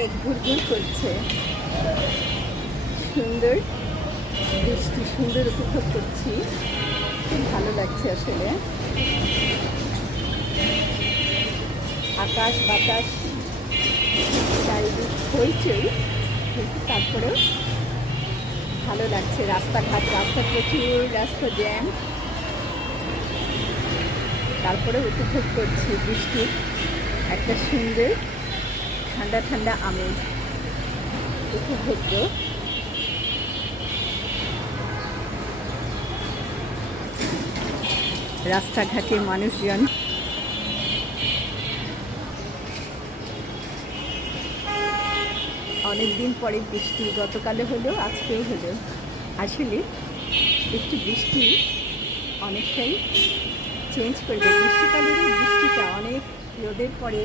মেঘ ঘুরঘুর করছে, সুন্দর বৃষ্টি, সুন্দর উপভোগ করছি, খুব ভালো লাগছে আসলে। আকাশ বাতাস চারিদিক হইচই, কিন্তু তারপরেও ভালো লাগছে। রাস্তাঘাট, রাস্তা প্রচুর, রাস্তা জ্যাম, তারপরে উপভোগ করছি বৃষ্টির একটা সুন্দর ঠান্ডা ঠান্ডা আমেজ, উপভোগ্য। রাস্তাঘাটে মানুষজন, অনেকদিন পরে বৃষ্টি, গতকালে হলো, আজকেও হলো। আসলে একটু বৃষ্টি অনেকটাই চেঞ্জ করে দেয়। গ্রীষ্মকালের এই বৃষ্টিটা অনেক রোদের পরে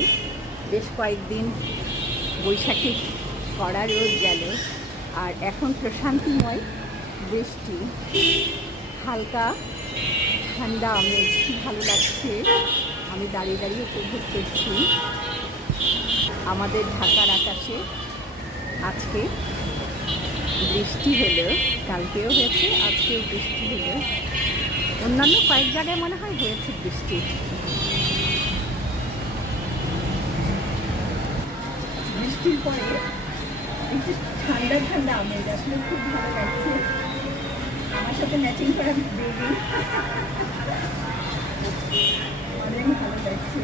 বেশ কয়েকদিন বৈশাখী কড়া রোদ গেল, আর এখন প্রশান্তিময় বৃষ্টি, হালকা ঠান্ডা আমেজ, খুব ভালো লাগছে। আমি দাঁড়িয়ে দাঁড়িয়ে উপভোগ করছি। আমাদের ঢাকার আকাশে আজকে বৃষ্টি হলো, কালকেও হয়েছে, আজকেও বৃষ্টি হলো। অন্যান্য কয়েক জায়গায় মনে হয় হয়েছে বৃষ্টি। বৃষ্টির পরে একটু ঠান্ডা ঠান্ডা আমেজ, আসলে খুব ভালো লাগছে। আমার সাথে ম্যাচিং করা বেবি, অনেক ভালো লাগছে।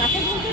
মাথা বলতে